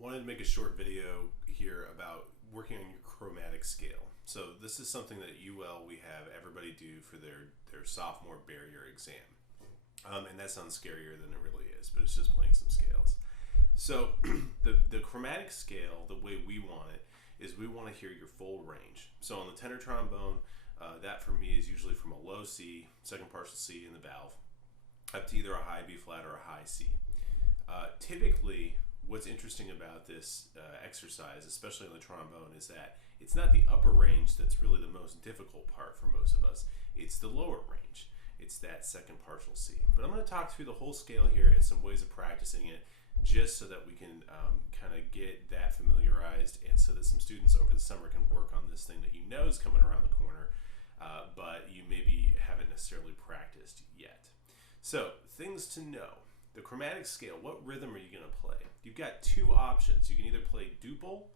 I wanted to make a short video here about working on your chromatic scale. So this is something that at UL we have everybody do for their sophomore barrier exam. And that sounds scarier than it really is, but it's just playing some scales. So the chromatic scale, the way we want it, is we want to hear your full range. So on the tenor trombone, that for me is usually from a low C, second partial C in the valve, up to either a high B flat or a high C. Typically, what's interesting about this exercise, especially on the trombone, is that it's not the upper range that's really the most difficult part for most of us. It's the lower range. It's that second partial C. But I'm going to talk through the whole scale here and some ways of practicing it, just so that we can kind of get that familiarized, and so that some students over the summer can work on this thing that you know is coming around the corner, but you maybe haven't necessarily practiced yet. So, things to know. The chromatic scale, what rhythm are you going to play? You've got two options. You can either play duple,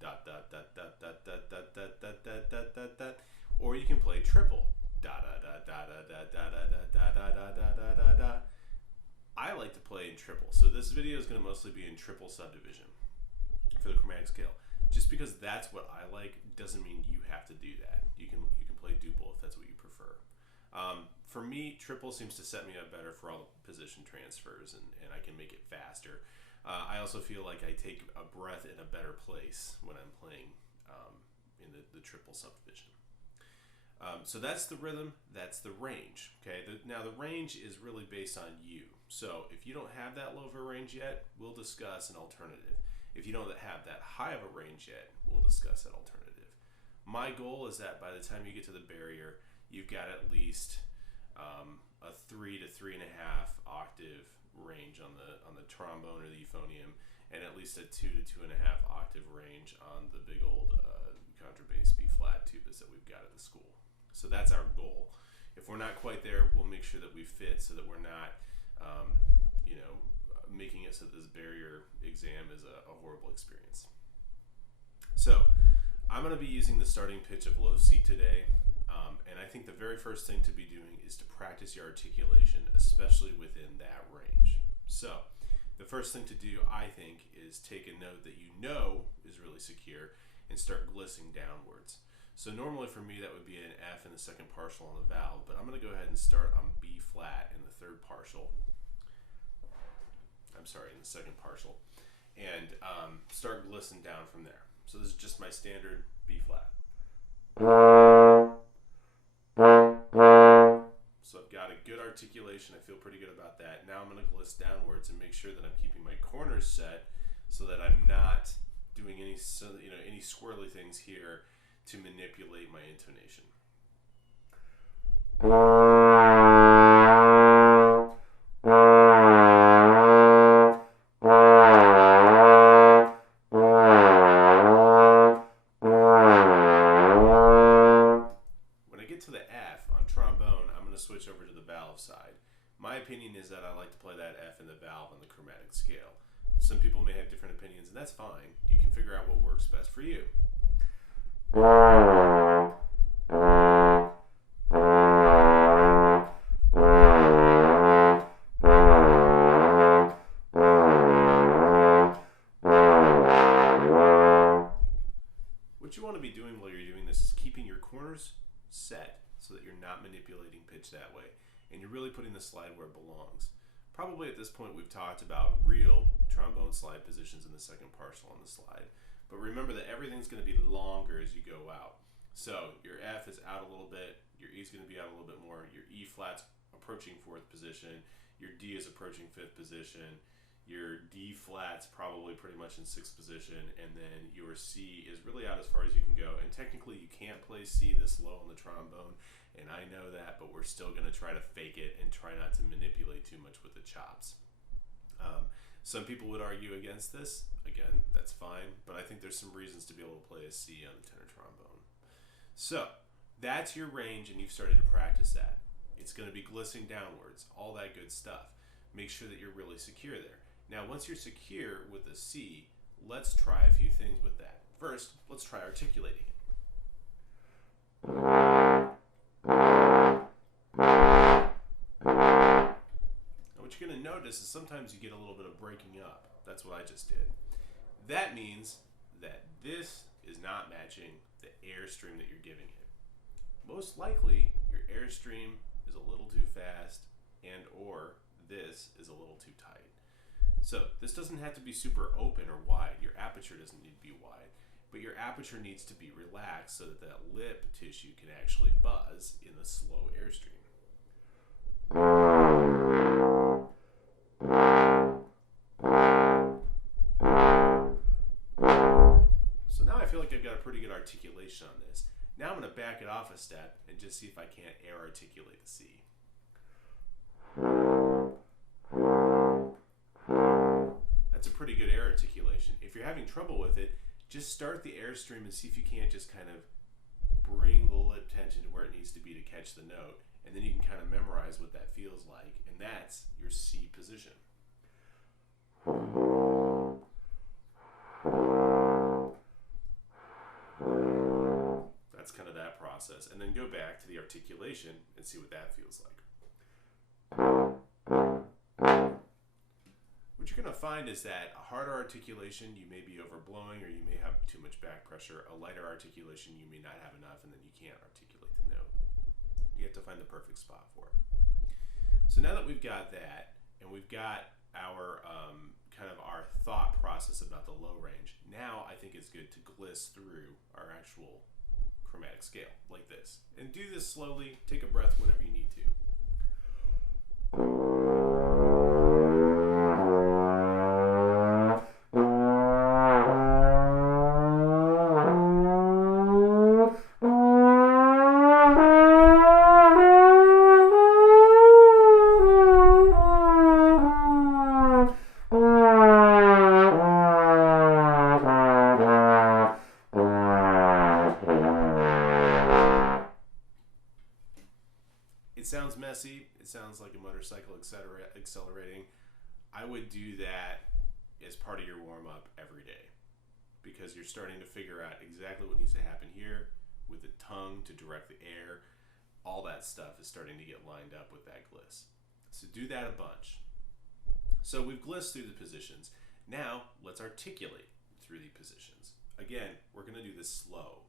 dot dot dot dot dot dot dot dot dot dot dot dot dot, or you can play triple, da da da da da da da da da da da da da da. I like to play in triple, so this video is going to mostly be in triple subdivision for the chromatic scale. Just because that's what I like doesn't mean you have to do that. You can play duple if that's what you prefer. For me, triple seems to set me up better for all the position transfers, and I can make it faster. I also feel like I take a breath in a better place when I'm playing in the triple subdivision. So that's the rhythm, that's the range. Okay. Now the range is really based on you. So if you don't have that low of a range yet, we'll discuss an alternative. If you don't have that high of a range yet, we'll discuss that alternative. My goal is that by the time you get to the barrier, you've got at least a 3 to 3.5 octave range on the trombone or the euphonium, and at least a 2 to 2.5 octave range on the big old contrabass B flat tubas that we've got at the school. So that's our goal. If we're not quite there, we'll make sure that we fit so that we're not, making it so that this barrier exam is a horrible experience. So I'm going to be using the starting pitch of low C today. And I think the very first thing to be doing is to practice your articulation, especially within that range. So the first thing to do, I think, is take a note that you know is really secure and start glissing downwards. So normally for me that would be an F in the second partial on the valve, but I'm going to go ahead and start on B flat in the third partial. In the second partial, and start glissing down from there. So this is just my standard B flat. So I've got a good articulation. I feel pretty good about that. Now I'm going to gliss downwards and make sure that I'm keeping my corners set so that I'm not doing any squirrely things here to manipulate my intonation. Switch over to the valve side. My opinion is that I like to play that F in the valve on the chromatic scale. Some people may have different opinions, and that's fine. You can figure out what works best for you. What you want to be doing while you're doing this is keeping your corners set so that you're not manipulating pitch that way, and you're really putting the slide where it belongs. Probably at this point we've talked about real trombone slide positions in the second partial on the slide, but remember that everything's going to be longer as you go out. So your F is out a little bit, your E is going to be out a little bit more, your E flat's approaching fourth position, your D is approaching fifth position, your D flat's probably pretty much in sixth position, and then your C is really out as far as you can go. And technically you can't play C this low on the trombone, and I know that, but we're still going to try to fake it and try not to manipulate too much with the chops. Some people would argue against this. Again, that's fine, but I think there's some reasons to be able to play a C on the tenor trombone. So that's your range, and you've started to practice that. It's going to be glissing downwards, all that good stuff. Make sure that you're really secure there. Now, once you're secure with the C, let's try a few things with that. First, let's try articulating it. Now, what you're going to notice is sometimes you get a little bit of breaking up. That's what I just did. That means that this is not matching the airstream that you're giving it. Most likely, your airstream is a little too fast and or this is a little too tight. So this doesn't have to be super open or wide. Your aperture doesn't need to be wide, but your aperture needs to be relaxed so that that lip tissue can actually buzz in the slow airstream. So now I feel like I've got a pretty good articulation on this. Now I'm going to back it off a step and just see if I can't air articulate the C. That's a pretty good air articulation. If you're having trouble with it, just start the airstream and see if you can't just kind of bring the lip tension to where it needs to be to catch the note, and then you can kind of memorize what that feels like, and that's your C position. That's kind of that process, and then go back to the articulation and see what that feels like. What you're going to find is that a harder articulation, you may be overblowing or you may have too much back pressure. A lighter articulation, you may not have enough and then you can't articulate the note. You have to find the perfect spot for it. So now that we've got that and we've got our kind of our thought process about the low range, now I think it's good to gliss through our actual chromatic scale like this. And do this slowly. Take a breath whenever you need to. It sounds messy. It sounds like a motorcycle accelerating. I would do that as part of your warm-up every day because you're starting to figure out exactly what needs to happen here with the tongue to direct the air. All that stuff is starting to get lined up with that gliss. So do that a bunch. So we've glissed through the positions. Now let's articulate through the positions. Again, we're going to do this slow.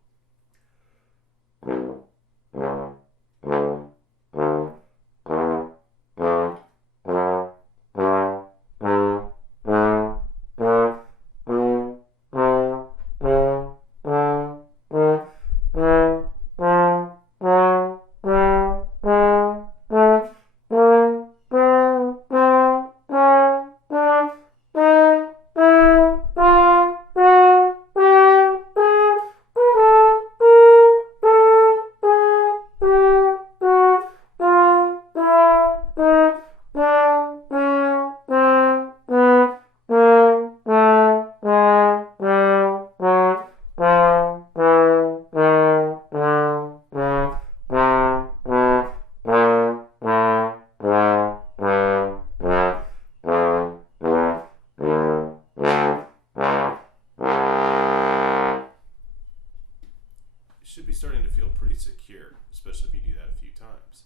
Should be starting to feel pretty secure, especially if you do that a few times.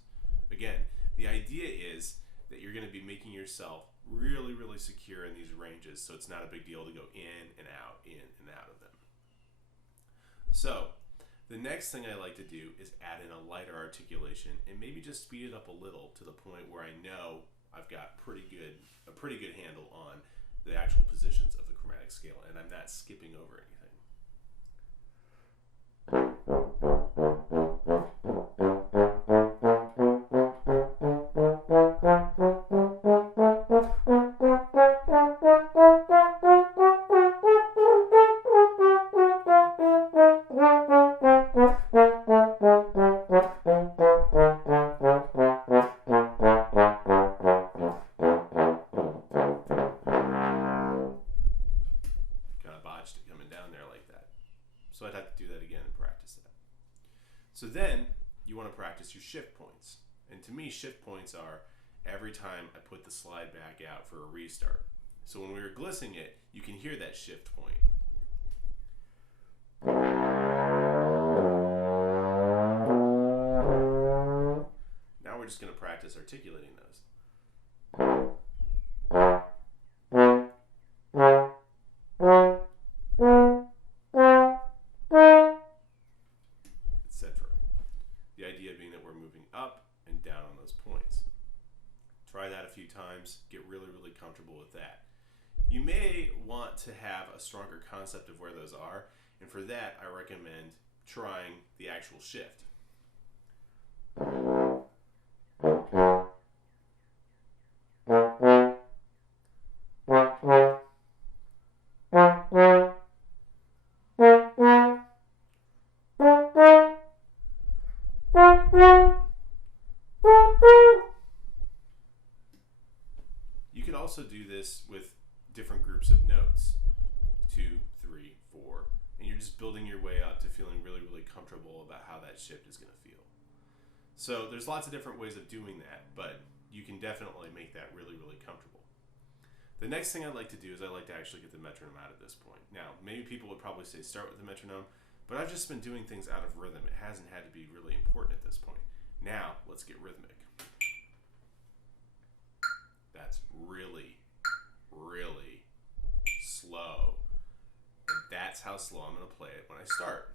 Again, the idea is that you're going to be making yourself really, really secure in these ranges, so it's not a big deal to go in and out of them. So, the next thing I like to do is add in a lighter articulation and maybe just speed it up a little to the point where I know I've got a pretty good handle on the actual positions of the chromatic scale, and I'm not skipping over anything. So I'd have to do that again and practice that. So then you want to practice your shift points. And to me, shift points are every time I put the slide back out for a restart. So when we were glissing it, you can hear that shift point. Now we're just going to practice articulating those. few times, get really, really comfortable with that. You may want to have a stronger concept of where those are, and for that, I recommend trying the actual shift. You can also do this with different groups of notes, 2, 3, 4, and you're just building your way up to feeling really, really comfortable about how that shift is going to feel. So there's lots of different ways of doing that, but you can definitely make that really, really comfortable. The next thing I'd like to do is I'd like to actually get the metronome out at this point. Now, maybe people would probably say start with the metronome, but I've just been doing things out of rhythm. It hasn't had to be really important at this point. Now, let's get rhythmic. That's really, really slow. And that's how slow I'm going to play it when I start.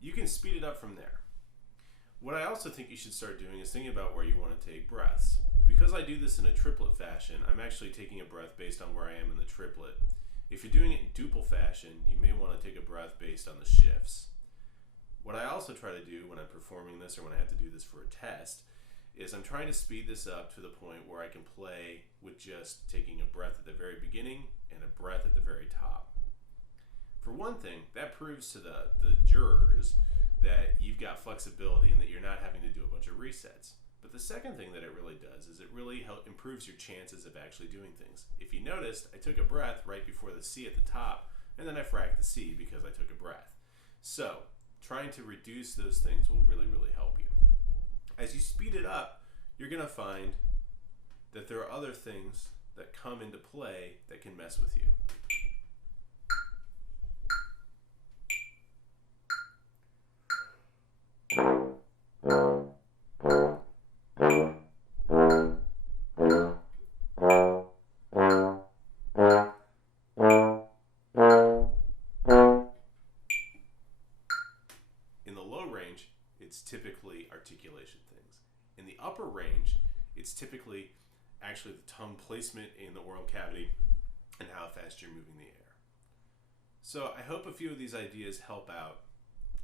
You can speed it up from there. What I also think you should start doing is thinking about where you want to take breaths. Because I do this in a triplet fashion, I'm actually taking a breath based on where I am in the triplet. If you're doing it in duple fashion, you may want to take a breath based on the shifts. What I also try to do when I'm performing this or when I have to do this for a test is I'm trying to speed this up to the point where I can play with just taking a breath at the very beginning and a breath at the very top. For one thing, that proves to the jurors that you've got flexibility and that you're not having to do a bunch of resets. But the second thing that it really does is it really improves your chances of actually doing things. If you noticed, I took a breath right before the C at the top, and then I fracked the C because I took a breath. So, trying to reduce those things will really, really help you. As you speed it up, you're going to find that there are other things that come into play that can mess with you. In the low range, it's typically articulation things. In the upper range, it's typically actually the tongue placement in the oral cavity and how fast you're moving the air. So I hope a few of these ideas help out.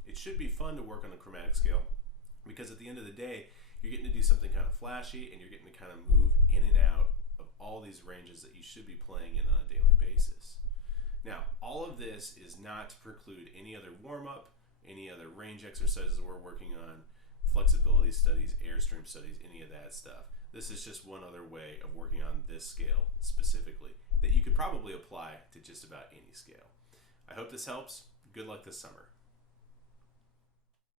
It should be fun to work on a chromatic scale because at the end of the day, you're getting to do something kind of flashy and you're getting to kind of move in and out of all these ranges that you should be playing in on a daily basis. Now, all of this is not to preclude any other warm-up, any other range exercises we're working on flexibility studies, airstream studies, any of that stuff. This is just one other way of working on this scale specifically that you could probably apply to just about any scale. I hope this helps. Good luck this summer.